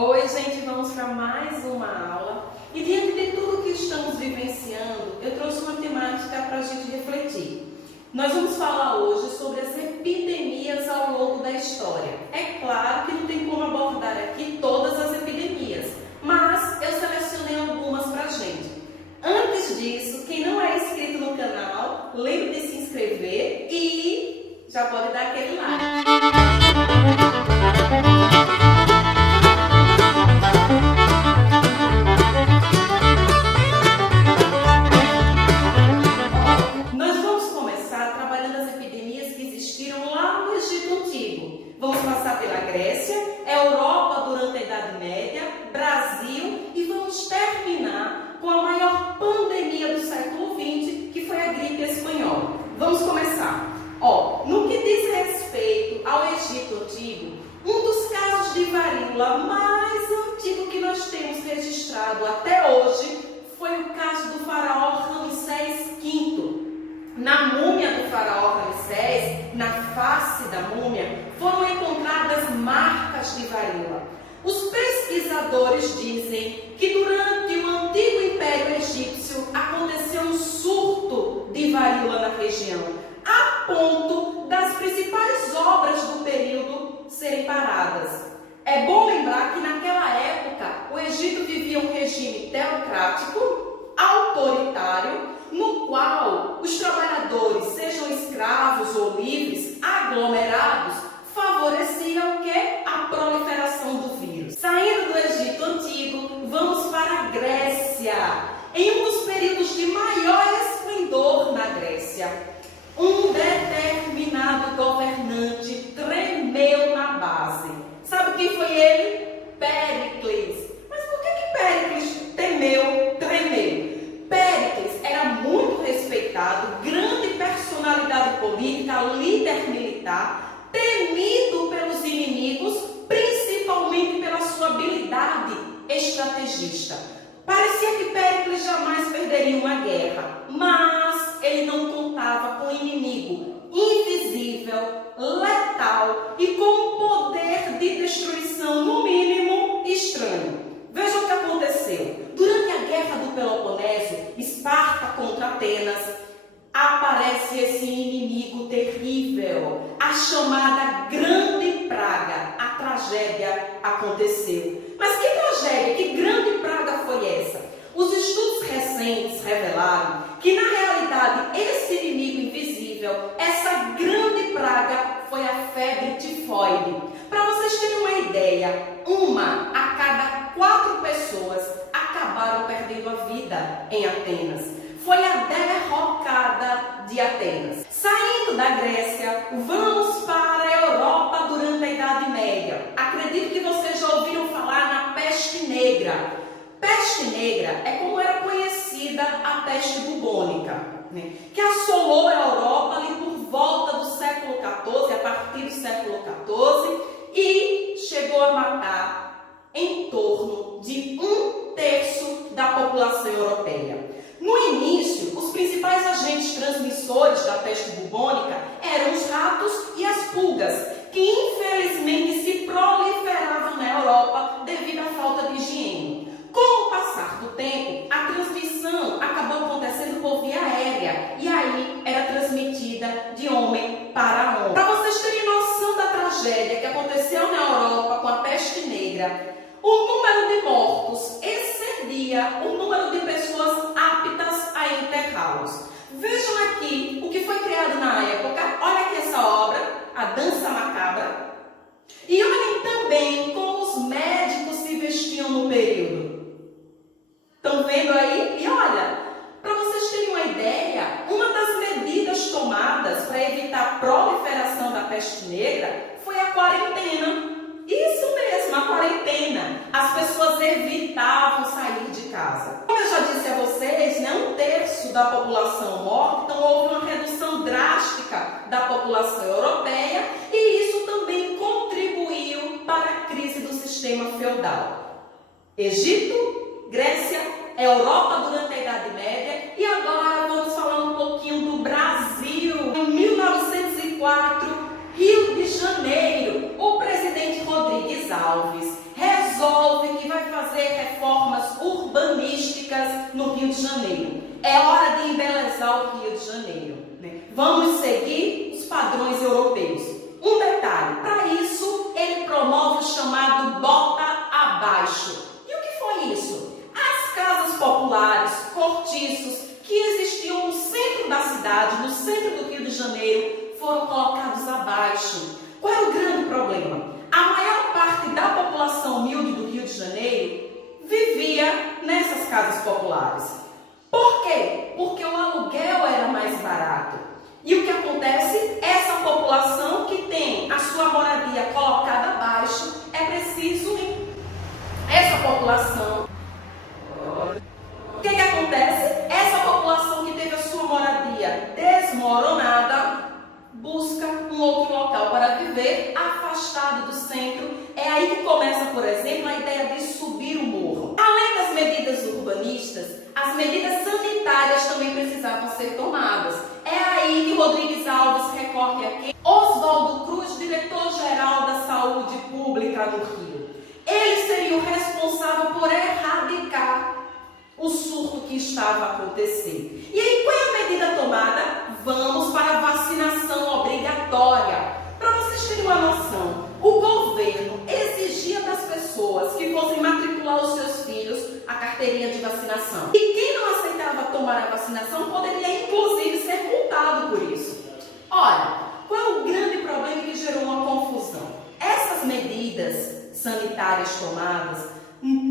Oi, gente, vamos para mais uma aula. E diante de tudo que estamos vivenciando, eu trouxe uma temática para a gente refletir. Nós vamos falar hoje sobre as epidemias ao longo da história. É claro que não tem como abordar aqui todas as epidemias, mas eu selecionei algumas para a gente. Antes disso, quem não é inscrito no canal, lembre de se inscrever e já pode dar aquele like. Vamos passar pela Grécia, Europa durante a Idade Média, Brasil e vamos terminar com a maior pandemia do século XX, que foi a gripe espanhola. Vamos começar. No que diz respeito ao Egito Antigo, um dos casos de varíola mais antigo que nós temos registrado até hoje foi o caso do faraó Ramsés V. Na múmia do faraó Ramsés, na face da múmia, foram encontradas marcas de varíola. Os pesquisadores dizem que durante o antigo Império Egípcio aconteceu um surto de varíola na região, a ponto das principais obras do período serem paradas. É bom lembrar que naquela época o Egito vivia um regime teocrático, autoritário, no qual os trabalhadores, sejam escravos ou livres, aglomerados, favoreciam o quê? A proliferação do vírus. Saindo do Egito Antigo, vamos para a Grécia. Em um dos períodos de maior esplendor na Grécia, um determinado governante tremeu na base. Sabe quem foi ele? Péricles. Mas por que Péricles tremeu? Péricles era muito respeitado, grande personalidade política, líder militar, temido pelos inimigos, principalmente pela sua habilidade estrategista. Parecia que Péricles jamais perderia uma guerra, mas ele não contava com um inimigo invisível, letal e com um poder de destruição, no mínimo, estranho. Veja o que aconteceu. Durante a Guerra do Peloponeso, Esparta contra Atenas, aparece esse inimigo terrível, a chamada Grande Praga. A tragédia aconteceu. Mas que tragédia, que grande praga foi essa? Os estudos recentes revelaram que, na realidade, esse inimigo invisível, essa grande praga, foi a febre tifoide. Para vocês terem uma ideia, uma a cada 4 pessoas acabaram perdendo a vida em Atenas. Foi a derrocada de Atenas. Saindo da Grécia, vamos para a Europa durante a Idade Média. Acredito que vocês já ouviram falar na peste negra. Peste negra é como era conhecida a peste bubônica, que assolou a Europa ali por volta do século XIV, a partir do século XIV, e chegou a matar em torno de 1/3 da população europeia. No início, os principais agentes transmissores da peste bubônica eram os ratos e as pulgas, que infelizmente se proliferavam na Europa devido à falta de higiene. Com o passar do tempo, a transmissão acabou acontecendo por via aérea e aí era transmitida de homem para homem. Para vocês terem noção da tragédia que aconteceu na Europa com a peste negra, o número de mortos excedia o número de pessoas aptas a enterrá-los. Vejam aqui o que foi criado na época. Olha aqui essa obra, A Dança Macabra. E olhem também como os médicos se vestiam no período. Estão vendo aí? E olha, para vocês terem uma ideia, uma das medidas tomadas para evitar a proliferação da peste negra foi a quarentena. Isso mesmo, a quarentena. As pessoas evitavam sair de casa. Como eu já disse a vocês, 1/3 da população morta, então houve uma redução drástica da população europeia e isso também contribuiu para a crise do sistema feudal. Egito, Grécia, Europa durante a Idade Média e agora vamos falar um pouquinho do Brasil. Em 1904, Rio de Janeiro, o presidente Rodrigues Alves resolve fazer reformas urbanísticas no Rio de Janeiro. É hora de embelezar o Rio de Janeiro, né? Vamos seguir os padrões europeus. Um detalhe, para isso ele promove o chamado bota abaixo. E o que foi isso? As casas populares, cortiços, que existiam no centro da cidade, no centro do Rio de Janeiro, foram colocados abaixo. Qual era o grande problema? A maior parte da população humilde do Rio de Janeiro vivia nessas casas populares. Por quê? Porque o aluguel era mais barato. E o que acontece? Essa população que tem a sua moradia colocada abaixo, é preciso essa população. O que acontece? Essa população que teve a sua moradia desmoronada busca um outro local para viver, afastado do centro. É aí que começa, por exemplo, a ideia de subir o morro. Além das medidas urbanistas, as medidas sanitárias também precisavam ser tomadas. É aí que Rodrigues Alves recorre aqui. Oswaldo Cruz, diretor-geral da Saúde Pública no Rio. Ele seria o responsável por erradicar o surto que estava acontecendo. E aí, qual é a medida tomada? Vamos para a vacinação obrigatória. Para vocês terem uma noção, o governo exigia das pessoas que fossem matricular os seus filhos a carteirinha de vacinação. E quem não aceitava tomar a vacinação poderia, inclusive, ser multado por isso. Olha, qual é o grande problema que gerou uma confusão? Essas medidas sanitárias tomadas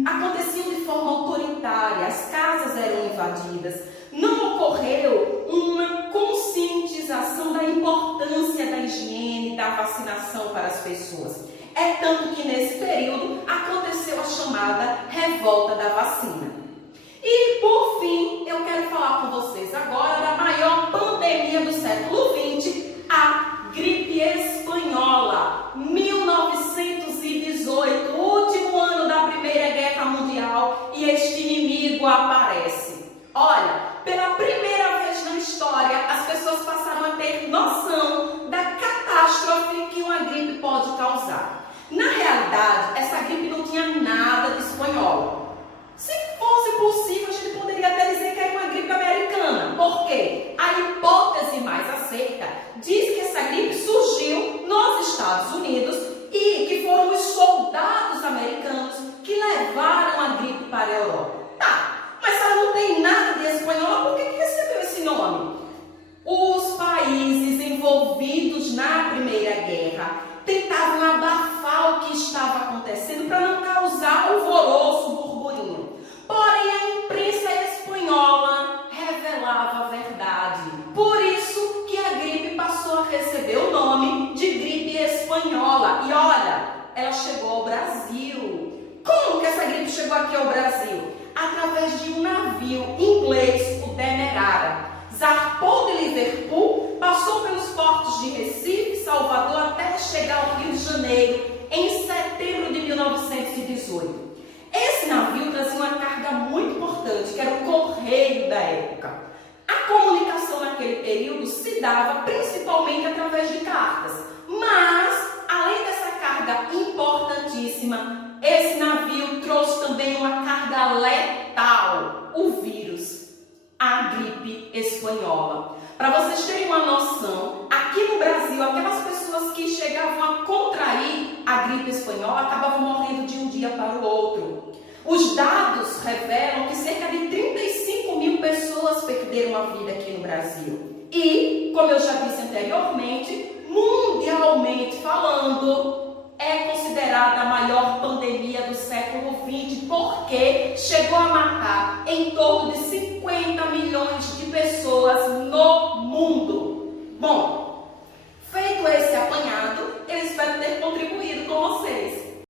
aconteciam de forma autoritária, as casas eram invadidas, não ocorreu uma conscientização da importância da higiene, da vacinação para as pessoas. É tanto que nesse período aconteceu a chamada revolta da vacina. E por fim, eu quero falar com vocês agora da maior pandemia do século XX, a gripe espanhola, 1918, o último ano da Primeira Guerra Mundial, e este inimigo aparece. Olha, pela primeira vez na história, as pessoas passaram a ter noção da catástrofe que uma gripe pode causar. Na realidade, essa gripe não tinha nada de espanhola. Se fosse possível, a gente poderia até dizer que era uma gripe americana. Por quê? A hipótese mais aceita diz que essa gripe surgiu nos Estados Unidos e que foram os soldados americanos que levaram a gripe para a Europa. Tá, mas ela não tem nada de espanhola, por que recebeu esse nome? Os países envolvidos na Primeira Guerra tentavam abafar o que estava acontecendo para não causar alvoroço, burburinho. Porém, a imprensa espanhola revelava a verdade. Por isso que a gripe passou a receber o nome de gripe espanhola. E olha, ela chegou ao Brasil. Como que essa gripe chegou aqui ao Brasil? Através de um navio inglês, o Demerara. Zarpou de Liverpool, passou pelos portos de Recife, Salvador, até chegar ao Rio de Janeiro em setembro de 1918. Esse navio trazia uma carga muito importante, que era o correio da época. A comunicação naquele período se dava principalmente através de cartas. Mas, além dessa carga importantíssima, esse navio trouxe também uma carga letal, o vírus, a gripe espanhola. Para vocês terem uma noção, aqui no Brasil, aquelas pessoas que chegavam a contrair a gripe espanhola acabavam morrendo de um dia para o outro. Os dados revelam que cerca de 35 mil pessoas perderam a vida aqui no Brasil. E, como eu já disse anteriormente, mundialmente falando, é considerada a maior pandemia do século XX, porque chegou a matar em torno de 50 milhões de pessoas no